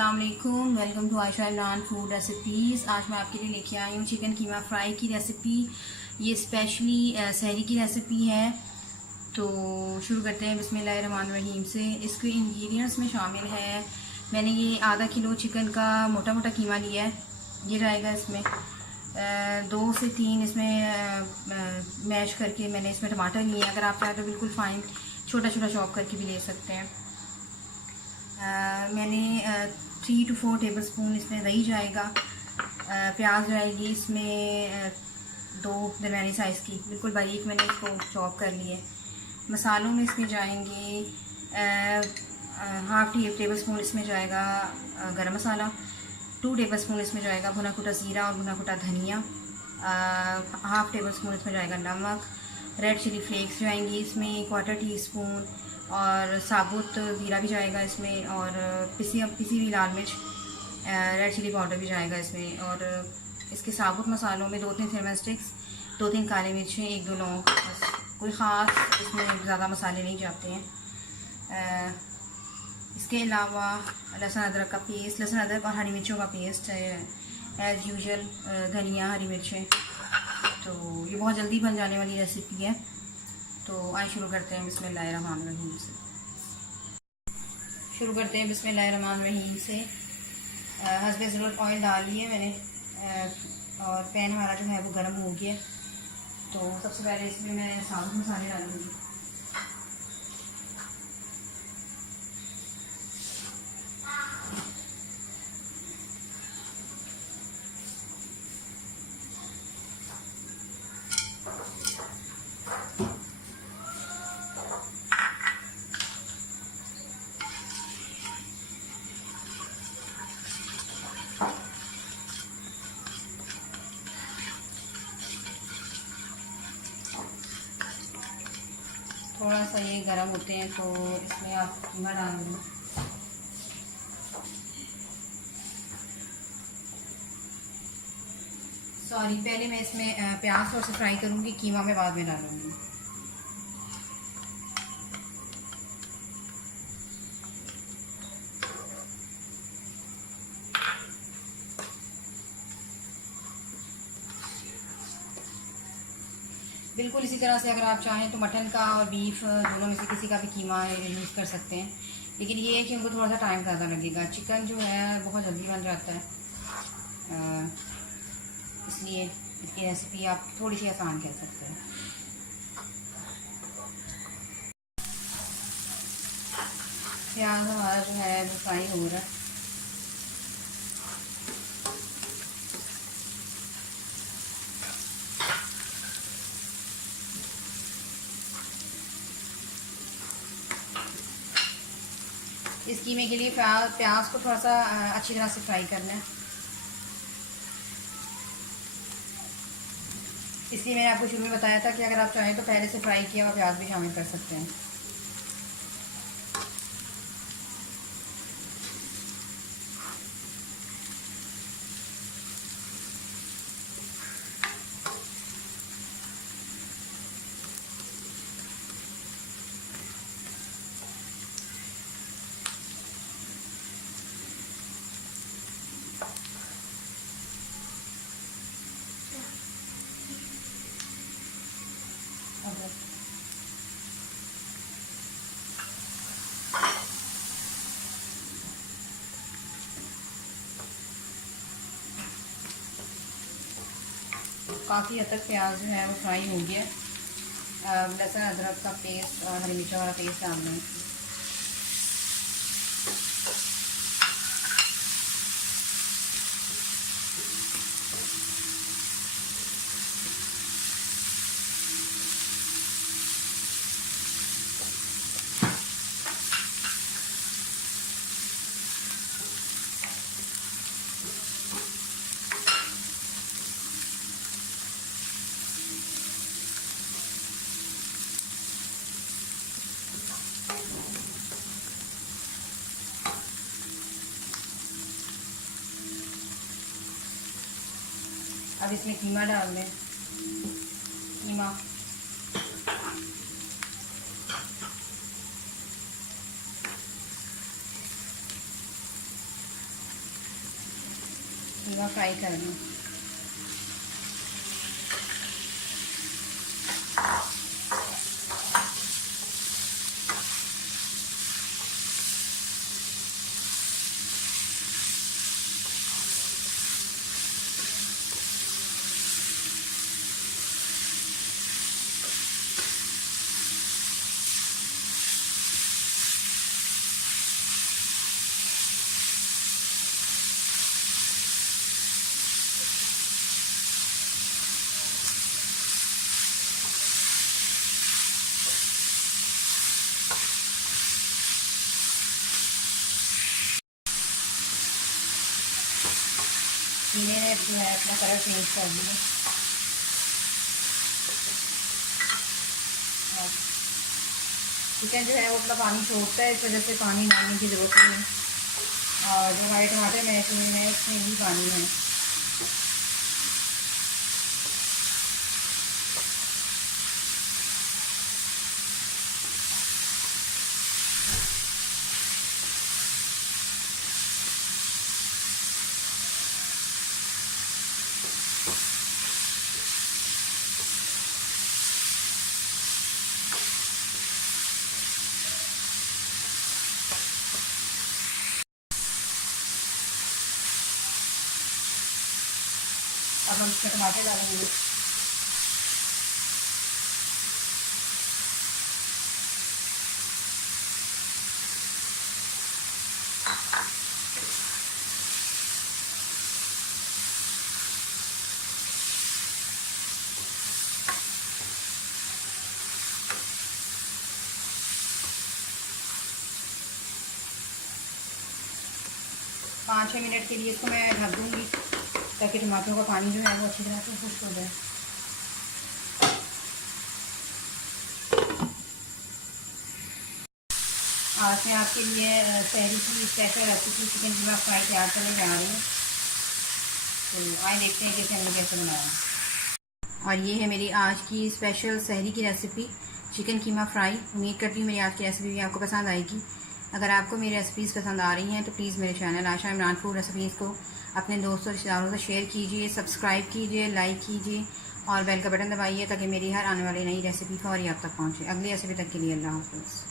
अस्सलाम वालेकुम, welcome to Ayesha Imran food recipes. आज मैं आपके लिए लेके आई हूँ चिकन कीमा फ्राई की रेसिपी। ये स्पेशली सहरी की रेसिपी है। तो शुरू करते हैं बिस्मिल्लाहिर्रहमानिर्रहीम से। इसके इंग्रेडिएंट्स में शामिल है, मैंने ये आधा किलो चिकन का मोटा मोटा कीमा लिया है। ये जाएगा इसमें 2 से 3 इसमें मैश करके मैंने इसमें टमाटर लिए हैं। अगर आप चाहें तो बिल्कुल फाइन छोटा छोटा चॉप करके भी ले सकते हैं। मैंने 3 to 4 टेबल स्पून इसमें दही जाएगा। प्याज जाएगी इसमें 2 दरमियानी साइज़ की, बिल्कुल बारीक मैंने इसको चॉप कर लिए। मसालों में इसमें जाएंगे हाफ़ टेबल स्पून इसमें जाएगा गरम मसाला, 2 टेबल स्पून इसमें जाएगा भुना कुटा ज़ीरा और भुना कुटा धनिया, हाफ़ टेबल स्पून इसमें जाएगा नमक, रेड चिली फ्लेक्स जाएंगी इसमें 1/4 टीस्पून, और साबुत ज़ीरा भी जाएगा इसमें, और पिसी हुई लाल मिर्च, रेड चिली पाउडर भी जाएगा इसमें। और इसके साबुत मसालों में 2-3 सिनेमन स्टिक्स, 2-3 काली मिर्चें, 1-2 लौंग, बस कोई ख़ास इसमें ज़्यादा मसाले नहीं जाते हैं। इसके अलावा लहसुन अदरक का पेस्ट, लहसुन अदरक और हरी मिर्चों का पेस्ट है एज़ यूजुअल, धनिया, हरी मिर्चें। तो ये बहुत जल्दी बन जाने वाली रेसिपी है। तो आइए शुरू करते हैं बिस्मिल्लाहिर्रहमानिर्रहीम से। बिस्मिल्लाहिर्रहमानिर्रहीम से हस्बे ज़रूरत ऑयल डाल लिए मैंने, और पैन हमारा जो है वो गर्म हो गया। तो सबसे पहले इसमें मैं साबुत मसाले डालूँगी। थोड़ा सा ये गर्म होते हैं तो इसमें आप कीमा डाल दें। पहले मैं इसमें प्याज थोड़ा सा फ्राई करूँगी, कीमा मैं बाद में डालूँगी। बिल्कुल इसी तरह से अगर आप चाहें तो मटन का और बीफ दोनों में से किसी का भी कीमा यूज़ कर सकते हैं, लेकिन ये है कि उनको थोड़ा सा टाइम ज़्यादा लगेगा। चिकन जो है बहुत जल्दी बन जाता है, इसलिए इसकी रेसिपी आप थोड़ी सी आसान कह सकते हैं। प्याज हमारा जो है वो फ्राई हो रहा है। इस कीमे के लिए प्याज को थोड़ा सा अच्छी तरह से फ्राई करना है। इसलिए मैंने आपको शुरू में बताया था कि अगर आप चाहें तो पहले से फ्राई किया हुआ प्याज भी शामिल कर सकते हैं। काफ़ी हद तक प्याज जो है वो फ्राई हो गया। लहसुन अदरक का पेस्ट और हरी मिर्च वाला पेस्ट डाल दें। अब इसमें कीमा डाल दें। कीमा कीमा फ्राई कर लूँ। कीमे ने जो है अपना कलर चेंज कर दिया। चिकन जो है वो अपना पानी छोड़ता है, इस वजह से पानी डालने की ज़रूरत नहीं है। और जो हमारे टमाटर मैश हुए हैं इसमें भी पानी है। अब हम इसमें टमाटर डालेंगे। पाँच 6 मिनट के लिए इसको मैं ढक दूँगी ताकि टमाटरों का पानी जो है वो अच्छी तरह से खुश्क हो जाए। आज मैं आपके लिए सहरी की special recipe chicken keema fry तैयार करने जा रही हूँ। तो आए देखते हैं कि हमने कैसे बनाया। और ये है मेरी आज की स्पेशल सहरी की रेसिपी चिकन कीमा फ्राई। उम्मीद करती हूँ मेरी आज की रेसिपी भी आपको पसंद आएगी। अगर आपको मेरी रेसिपीज़ पसंद आ रही हैं तो प्लीज़ मेरे चैनल आशा इमरान फूड रेसिपीज़ को अपने दोस्तों रिश्तेदारों से शेयर कीजिए, सब्सक्राइब कीजिए, लाइक कीजिए और बेल का बटन दबाइए ताकि मेरी हर आने वाली नई रेसिपी फौरी आप तक पहुँचे। अगली रेसिपी तक के लिए अल्लाह हाफ़िज़।